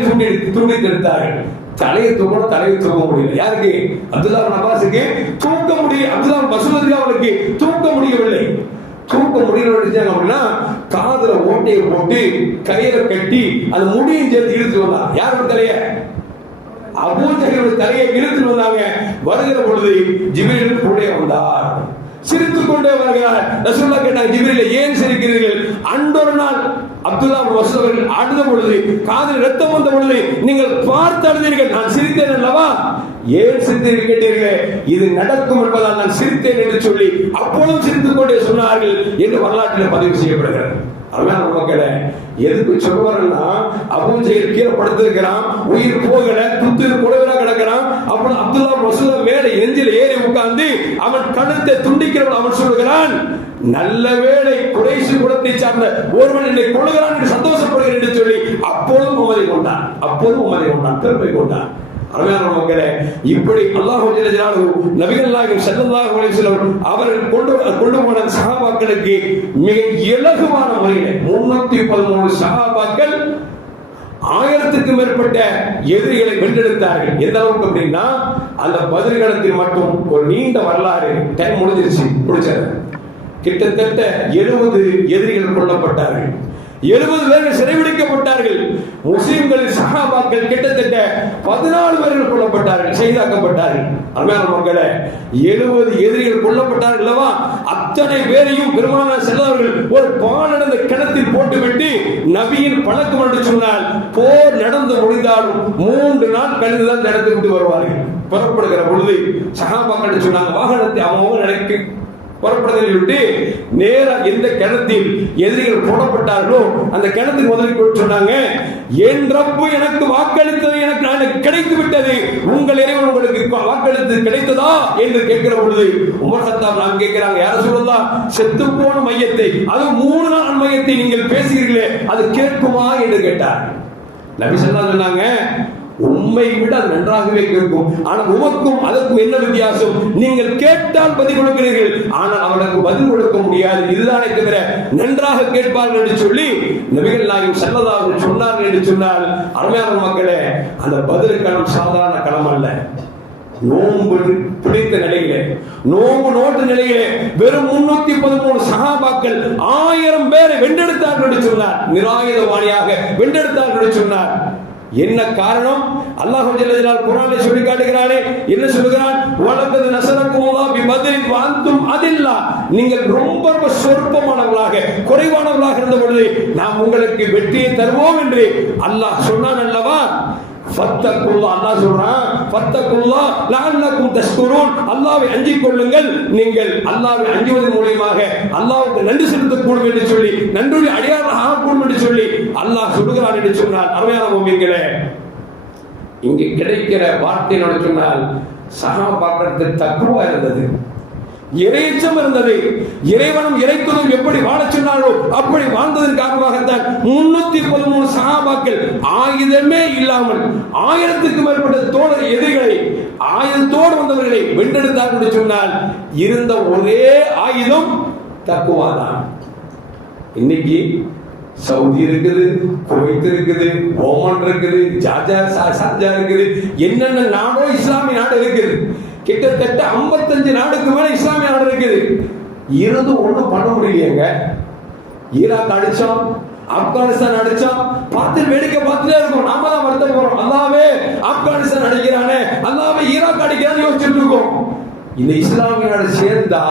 துண்டித்தெடுத்தார்கள். தலையை தூக்க முடியல. யாருக்கு? அப்துல்லா இப்னு அப்பாஸுக்கு தூக்க முடியல. அப்துல்லா இப்னு மஸ்ஊத் அவருக்கு தூக்க முடியவில்லை. தூக்க முடியல அப்படின்னா காதுல ஓட்டையை போட்டு கையில கட்டி அந்த முடியும் சேர்த்து இழுத்து வந்தாங்க. யாரோட தலைய? அபூ ஜஹல் தலையை இழுத்து வந்தாங்க. வருகிற பொழுது ஜிப்ரீல் கூட வந்தார். சிரித்துக் கொண்டே வருகிறார். ரசூலுல்லாஹ் கேட்டாங்க, ஜிப்ரீல் ஏன் சிரிக்கிறீர்கள்? அன்றொரு நாள் அப்துல்லா இப்னு மஸ்ஊத் அழுத பொழுது காதில் ரத்தம் வந்த பொழுது நீங்கள் பார்த்து அழுதீர்கள், நான் சிரித்தேன் அல்லவா? ஏன் சிரித்தீர்கள் கேட்டீர்களே, இது நடக்கும் என்பதால் நான் சிரித்தேன் என்று சொல்லி அப்பொழுதும் சிரித்துக் கொண்டே சொன்னார்கள் என்று வரலாற்றில் பதிவு செய்யப்படுகிறது. அருமையான மக்களே, எதுக்கு சொல்வாருன்னா அபூ ஜஹல் கீழே படுத்திருக்கிறான், உயிர் போகல, துத்தில் குறைவா கிடக்கிறான். அப்புறம் அப்துல்லா இப்னு மஸ்ஊத் மேலே நெஞ்சில் ஏறி உட்கார்ந்து அவன் கழுத்தை துண்டிக்கிறவன் அவன் சொல்லுகிறான், நல்ல வேளை குறைஷி குலத்தை சார்ந்த ஒருவன் என்னை கொள்கிறான் என்று சந்தோஷப்படுகிறேன் என்று சொல்லி அப்பொழுதும் உமதை கொண்டான், பெருமை கொண்டான். அருமையான மக்களே, இப்படி அல்லாஹ் ஜல்ல ஜலாலுஹு நபிகள் நாயகம் ஸல்லல்லாஹு அலைஹி வஸல்லம் அவர்கள் கொண்டு போன சஹாபாக்களுக்கு மிக இலகுவான முறையில் 313 சஹாபாக்கள் 1000க்கு மேற்பட்ட எதிரிகளை வென்றெடுத்தார்கள். எந்த அளவுக்கு அப்படின்னா அந்த பத்ர் களத்தில் மட்டும் ஒரு நீண்ட வரலாறு. டைம் முடிச்சது. கிட்டத்தட்ட 70 எதிரிகள் கொல்லப்பட்டார்கள். 70 பேர்கள் சிறைபிடிக்கப்பட்டார்கள். முஸ்லிம்களின் சஹாபாக்கள் கிட்டத்தட்ட 14 பேர்கள் கொல்லப்பட்டார்கள், ஷஹீதாக்கப்பட்டார்கள். அருமையான மக்களே, 70 எதிரிகள் கொல்லப்பட்டார்கள் அல்லவா? அத்தனை பேரையும் பெருமானார் செல்லவர்கள் ஒரு பாலடைந்த கிணத்தில் போட்டுவிட்டு நபியின் பழக்கம் என்று சொன்னால் போர் நடந்து முடிந்தாலும் 3 நாள் கழிந்துதான் நடந்து விட்டு வருவார்கள். புறப்படுகிற பொழுது சஹாபாக்கள் சொன்னாங்க, வாகனத்தை அவங்க நினைக்க புறப்படுதலை விட்டு நேரா எந்த கிணத்தில் எதிரிகள் போடப்பட்டார்களோ அந்த கிணத்துக்கு முதலில் சொன்னாங்க, என் ரப்பு எனக்கு வாக்களித்தது எனக்கு கிடைத்து விட்டது, உங்கள் இறைவன் உங்களுக்கு வாக்களித்து கிடைத்ததா என்று கேட்கிற பொழுது உமர் கத்தாப் நான் கேட்கிறாங்க, யார சொல்லலாம், செத்து போன மையத்தை, அது 3 நாள் மையத்தை நீங்கள் பேசுகிறீர்களே அது கேட்குமா என்று கேட்டார். நபி ஸல்லல்லாஹு அலைஹி சொன்னாங்க, உண்மை விட அது நன்றாகவே கேட்கும், ஆனால் உமக்கும் அதற்கும் என்ன வித்தியாசம்? நீங்கள் கேட்டால் பதில் கொடுக்கிறீர்கள், ஆனால் அவனுக்கு பதில் கொடுக்க முடியாது, இதுதானே தவிர நன்றாக கேட்பார்கள் என்று சொல்லி நபிகள் நாயகம் ஸல்லல்லாஹு அலைஹி வஸல்லம் சொன்னார்கள் என்று சொன்னால், அருமையான மக்களே, அந்த பதில் களம் சாதாரண களம் அல்ல. நோன்பு பிடித்த நிலையிலே, நோம்பு நோட்டு நிலையிலே வெறும் 313 சஹாபாக்கள் 1000 பேரை வென்றெடுத்தார்கள் என்று சொன்னார். நிராயுதபாணியாக வென்றெடுத்தார்கள் என்று சொன்னார். என்ன காரணம்? அல்லாஹ் ஜல்ல ஜலால் குர்ஆனில் சொல்லி காட்டுகிறானே, என்ன சொல்கிறான்? வலக்கத் நஸரக்குமுல்லாஹ் பிபத்ரின் வஅன்தும் அதில்லா, நீங்கள் ரொம்ப சொற்பமானவர்களாக குறைவானவர்களாக இருந்த பொழுது நாம் உங்களுக்கு வெற்றியை தருவோம் என்று அல்லாஹ் சொன்னான் அல்லவா? ஃபத்தகுல்லாஹ், அல்லாஹ் சொல்றான், ஃபத்தகுல்லாஹ் லஅல்லகும் தஷ்குரூன், அல்லாஹ்வை அஞ்சிக் கொள்ளுங்கள், நீங்கள் அல்லாஹ்வை அஞ்சுவதன் மூலமாக அல்லாஹ்வுக்கு நன்றி செலுத்தக்கூடும் என்று சொல்லி, நன்றியுடைய அடியாராக ஆகக்கூடும் என்று சொல்லி அல்லாஹ் சொல்கிறான் என்று சொன்னார். அருமையான முஃமின்களே, இங்கே கிடைக்கிற வார்த்தை என்ன சொன்னால், சஹாபாக்களுக்கு தக்வா இருந்தது, இறைச்சம் இருந்தது. இறைவனும் இறைத்ததும் எப்படி வாழச் சொன்னாரோ அப்படி வாழ்ந்ததன் காரணமாகத்தான் 313 சஹாபாக்கள் ஆயுதமே இல்லாமல் 1000க்கு மேற்பட்ட தோழர் எதிரிகளை, ஆயுதத்தோடு வந்தவர்களை வென்றெடுத்தார்கள் என்று சொன்னால் இருந்த ஒரே ஆயுதம் தக்வா தான். இன்னைக்கு சவுதி இருக்குது, குவைத் இருக்குது, ஓமன் இருக்குது, ஷார்ஜா இருக்குது, என்னென்ன நாடோ இஸ்லாமிய நாடு இருக்குது. கிட்டத்தட்ட 55 நாடுக்கு மேல இஸ்லாமிய நாடு இருக்குது. இருந்து ஒண்ணும் பண்ண முடியலையேங்க. ஈராக் அடிச்சோம், ஆப்கானிஸ்தான் அடிச்சோம், பார்த்து வேடிக்கை பார்த்துட்டே இருக்கோம். நாம தான் வருத்தம் போறோம், அல்லாவே ஆப்கானிஸ்தான் அடிக்கிறானே, அல்லாவே ஈராக் அடிக்கிறான்னு யோசிச்சுட்டு இருக்கோம். இந்த இஸ்லாமிய நாடு சேர்ந்தா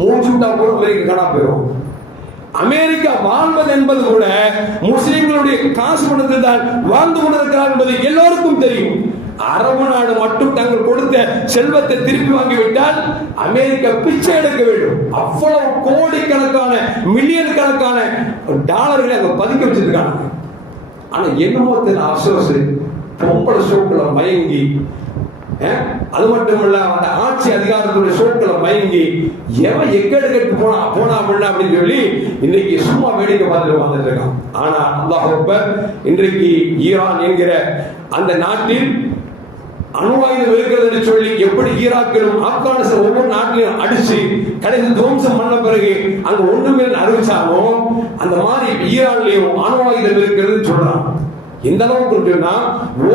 மூச்சுட்டா கூட அமெரிக்கா காணா போயிடும். அமெரிக்கா வாழ்வது என்பது கூட முஸ்லிம்களுடைய காசு பணத்தில் தான் வாழ்ந்து கொண்டிருக்கிறார் என்பது எல்லோருக்கும் தெரியும். அரபு நாடு மட்டும் தங்கள் கொடுத்த செல்வத்தை திருப்பி வாங்கிவிட்டால் அமெரிக்கா பிச்சை எடுக்க வேண்டும். அவ்வளவு கோடிக்கணக்கான மில்லியன் கணக்கான டாலர்களை அங்க பதுக்கி வச்சிருக்காங்க. ஆனா என்னமோ தெரியல, அவசர பொம்பளை சோக்குல மயங்கி, அது மட்டுமல்ல அந்த ஆட்சி அதிகாரத்துடைய சோக்களை மயங்கி எவன் எக்கேடு கட்டு போனா அப்படின்னு சொல்லி இன்னைக்கு சும்மா வேடிக்கை பார்த்துட்டு வந்துட்டு இருக்கான். ஆனா அல்லாஹ் அக்பர், இன்றைக்கு ஈரான் என்கிற அந்த நாட்டில் அணு ஆயுதம் இருக்கிறது என்று சொல்லி எப்படி ஈராக்கிலும் ஆப்கானிஸ்தான் ஒவ்வொரு நாட்டிலும் அடிச்சு கடைசி துவம்சம் பண்ண பிறகு அங்க ஒண்ணுமே அறிவிச்சானோ அந்த மாதிரி ஈரான்லயும் அணு ஆயுதம் இருக்கிறது சொல்றான். எந்த அளவுக்கு சொன்னா,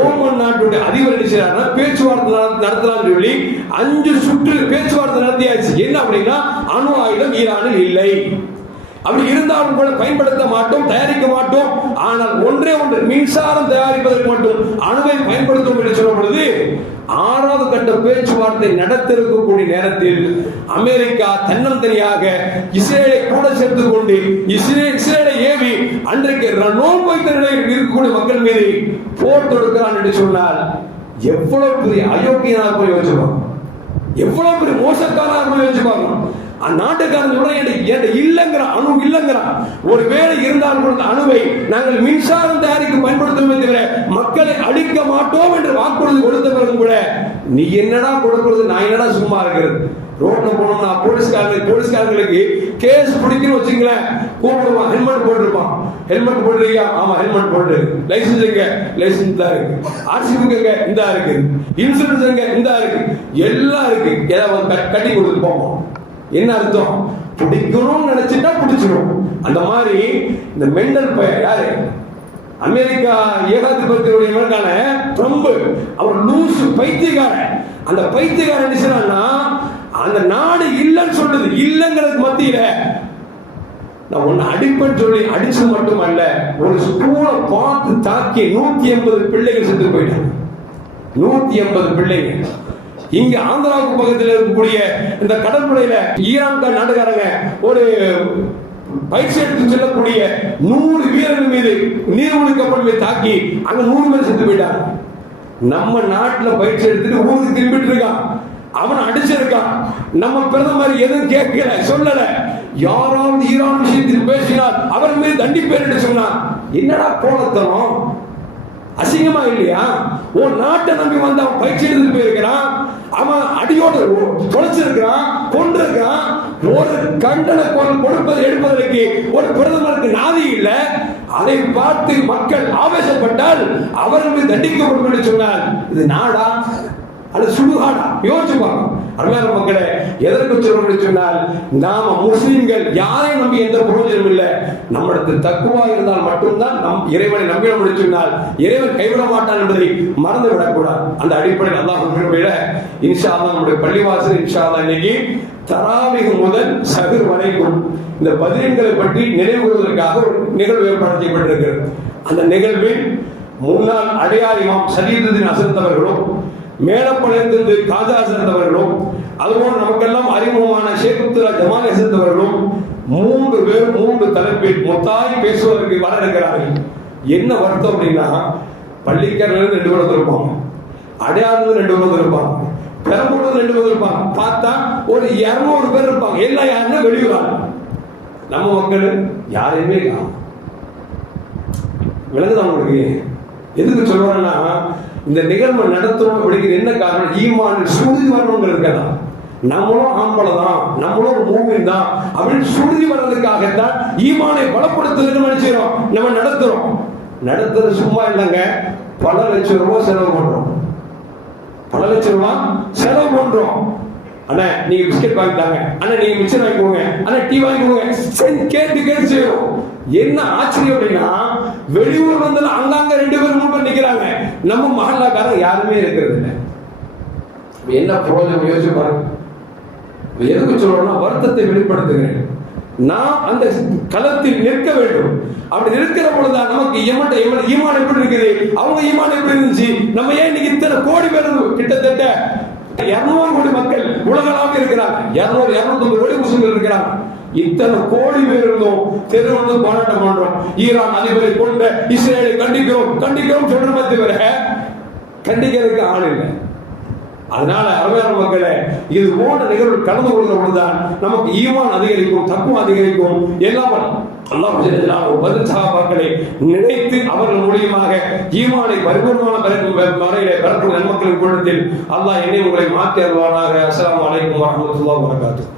ஓமன் நாட்டுடைய அதிபர் என்ன பேச்சுவார்த்தை நடத்தலாம் சொல்லி 5 சுற்று பேச்சுவார்த்தை நடத்தியாச்சு. என்ன அப்படின்னா, அணு ஆயுதம் ஈரானில் இல்லை, அப்படி இருந்தாலும் கூட பயன்படுத்த மாட்டோம், தயாரிக்க மாட்டோம். ஆனால் ஒன்றே ஒன்று, மின்சாரம் தயாரிப்பதற்கு மட்டும் அணுவை பயன்படுத்தும் என்று சொல்லும் பொழுது 6வது கட்ட பேச்சுவார்த்தை நடத்த இருக்கக்கூடிய நேரத்தில் அமெரிக்கா தன்னந்தனியாக இஸ்ரேலை கூட சேர்த்துக் கொண்டு இஸ்ரேலை ஏவி அன்றைக்கு நோன்பு வைத்த நிலையில் இருக்கக்கூடிய மக்கள் மீது போர் தொடுக்கிறான் என்று சொன்னால் எவ்வளவு பெரிய அயோக்கியனாக போய் வச்சுப்பாங்க, எவ்வளவு பெரிய மோசக்காரனாக போய் வச்சுப்பாங்க. அந்நாட்டுக்காரன் இல்லைங்கிறான், அணு இல்லைங்கிறான். ஒரு வேலை இருந்தால் கூட அணுவை நாங்கள் மின்சாரம் தயாரிக்க பயன்படுத்துவோம் தவிர மக்களை அழிக்க மாட்டோம் என்று வாக்குறுதி கொடுத்த பிறகு கூட நீ என்னடா கொடுக்கிறது, நான் என்னடா சும்மா இருக்கிறது. ரோட்ல போனோம்னா போலீஸ்காரங்களுக்கு கேஸ் பிடிக்கணும் வச்சுங்களேன், கூப்பிடுவான், ஹெல்மெட் போட்டுருப்பான். ஹெல்மெட் போட்டுருக்கியா? ஆமா ஹெல்மெட் போட்டு. லைசன்ஸ் எங்க? லைசன்ஸ் தான் இருக்கு. ஆர்சி புக் எங்க? இந்த இருக்கு. இன்சூரன்ஸ் எங்க? இந்த இருக்கு. எல்லாம் இருக்கு. ஏதாவது கட்டி கொடுத்து போவோம். என்ன அர்த்தம்? பிடிக்கணும்னு நினைச்சிட்டா பிடிச்சிடும். அந்த மாதிரி இந்த மெண்டல் பையன் யாரு? அமெரிக்கா ஏகாதிபத்தியுடைய ட்ரம்ப், அவர் லூசு பைத்தியக்காரன். அந்த பைத்தியக்காரன் என்ன செய்யறான்னா, அந்த நாடு இல்லைன்னு சொல்லுது. இல்லைங்கிறது மத்தியில நான் ஒன்னு அடிப்பேன்னு சொல்லி அடிச்சது மட்டுமல்ல, ஒரு ஸ்கூலை பார்த்து தாக்கி 180 பிள்ளைகள் செத்து போயிட்டாங்க. 180 பிள்ளைங்க. இங்க ஆந்திராவுக்கு பக்கத்தில் இருக்கக்கூடிய இந்த கடற்படையில ஈரான் நாட்டுக்காரங்க ஒரு பயிற்சி எடுத்து செல்லக்கூடிய 100 வீரர்கள் மீது நீர்மூழ்கி கப்பல் மீது தாக்கி அங்க 100 பேர் செத்து போயிட்டாங்க. நம்ம நாட்டுல பயிற்சி எடுத்துட்டு ஊருக்கு திரும்பிட்டு இருக்கான், அவன் அடிச்சிருக்கான். நம்ம பிரதமர் எதுவும் கேட்கல, சொல்லல. யாராவது ஈரான் விஷயத்தில் பேசினால் அவர் மீது தண்டிப்பேர் என்று சொன்னான். என்னடா போலத்தனம், அசிங்கமா இல்லையா? ஒரு நாட்டை நம்பி வந்து அவன் பயிற்சி எடுத்து போயிருக்கிறான், அவன் அடியோடு தொலைச்சிருக்கிறான், கொண்டிருக்கிறான். ஒரு கண்டன குரல் கொடுப்பது எடுப்பதற்கு ஒரு பிரதமருக்கு நாதி இல்லை. அதை பார்த்து மக்கள் ஆவேசப்பட்டால் அவர்கள் தண்டிக்கப்படும் என்று சொன்னால் இது நாடா அல்லது சுடுகாடா? யோசிச்சு பார்க்கணும். அருமையான மக்களே, எதற்கு சொல்றோம்னு சொன்னால், நாம முஸ்லிம்கள் யாரையும் நம்பி எந்த பிரயோஜனம் இல்லை. நம்மிடத்தில் தக்குவா இருந்தால் மட்டும்தான் நம் இறைவனை நம்பினோம் சொன்னால் இறைவன் கைவிட மாட்டான் என்பதை மறந்து விடக்கூடாது. அந்த அடிப்படையில் அல்லாஹ் விட இன்ஷா அல்லாஹ் நம்முடைய பள்ளிவாசல் இன்ஷா அல்லாஹ் இன்னைக்கு தராவிஹ் முதல் சஹர் வரைக்கும் இந்த பதினெண்களை பற்றி நினைவு கூறுவதற்காக ஒரு நிகழ்வு ஏற்பாடு செய்யப்பட்டிருக்கிறது. அந்த நிகழ்வில் முன்னாள் அடையார் இமாம் சலீதுதீன் ஹசரத் அவர்களும், மேலப்பாளையத்திலிருந்து காஜா ஹசரத் அவர்களும், அதுபோல் நமக்கெல்லாம் அறிமுகமான ஷேக் அப்துல்லா ஜமால் ஹசரத் அவர்களும் 3 பேர் 3 தலைப்பில் மொத்தாய் பேசுவதற்கு வர இருக்கிறார்கள். என்ன வருத்தம் அப்படின்னா, பள்ளிக்கரையிலிருந்து 2 பேர் வந்திருப்பாங்க, அடையாறுல 2 பேர் வந்திருப்பாங்க, பெரம்பூர்ல 2 பேர் இருப்பாங்க, பார்த்தா ஒரு 200 பேர் இருப்பாங்க. எல்லாம் யாருன்னா வெளியூராங்க. நம்ம மக்கள் யாரையுமே காணும். விளங்குதான் உங்களுக்கு? எதுக்கு சொல்றேன்னா, இந்த நிகழ்வு நடத்தணும் அப்படிங்கிற என்ன காரணம், ஈமான் சுருதி வரணுங்கிறதுக்காக. நம்மளும் ஆம்பளை தான், நம்மளும் ஒரு மூமின் தான் அப்படின்னு சுருதி வர்றதுக்காகத்தான் ஈமானை பலப்படுத்துறதுன்னு நினைச்சிடும். நம்ம நடத்துறது சும்மா இல்லைங்க, பல லட்சம் ரூபாய் செலவு பண்றோம். பல லட்சம் ரூபாய் செலவு பண்றோம். அண்ணா நீங்க பிஸ்கெட் வாங்கிட்டாங்க, அண்ணா நீங்க மிச்சர் வாங்கிக்கோங்க, அண்ணா டீ வாங்கிக்கோங்க, கேட்டு செய்யும். என்ன ஆச்சரியம் அப்படின்னா, வெளியூர் வந்து அங்காங்க 2 பேர் 3 பேர் நிக்கிறாங்க, நம்ம மஹல்லாக்காரங்க யாருமே இருக்கிறது இல்லை. என்ன பிரயோஜனம் யோசிச்சு பாருங்க. எதுக்கு சொல்றோம்னா, வருத்தத்தை வெளிப்படுத்துகிறேன். நாம் அந்த களத்தில் நிற்க வேண்டும். அப்படி நிற்கிற பொழுதுதான் நமக்கு ஈமான் எப்படி இருக்குது, அவங்க ஈமான் எப்படி இருந்துச்சு. நம்ம ஏன் இன்னைக்கு இத்தனை கோடி பேர், கிட்டத்தட்ட 200 கோடி மக்கள் உலகளாக இருக்கிறாங்க, 250 கோடி முஸ்லிம்கள் இருக்கிறாங்க. இத்தனை கோடி பேர் இருந்தோம் தெருவில் போராட்டம் பண்றோம். ஈரான் அதிபரை கொண்ட இஸ்ரேலை கண்டிக்கிறோம் சொல்றமே தவிர கண்டிக்கிறதுக்கு ஆள் இல்லை. அதனால அருமையான மக்களே, இது போன்ற நிகழ்வு கலந்து கொள்கிற பொழுதுதான் நமக்கு ஈமான் அதிகரிக்கும், தக்குவா அதிகரிக்கும். எல்லாம் அல்லாஹ் பதில் சஹாபாக்களை நினைத்து அவர்கள் மூலியமாக ஈமானை பரிபூர்ணமான முறையிலே பெறக்கூடிய நன்மக்களின் கூட்டத்தில் அல்லாஹ் என்னை உங்களை மாற்றி அருள்வானாக. அஸ்ஸலாமு அலைக்கும் வரஹ்மத்துல்லாஹி வபரகாத்துஹு.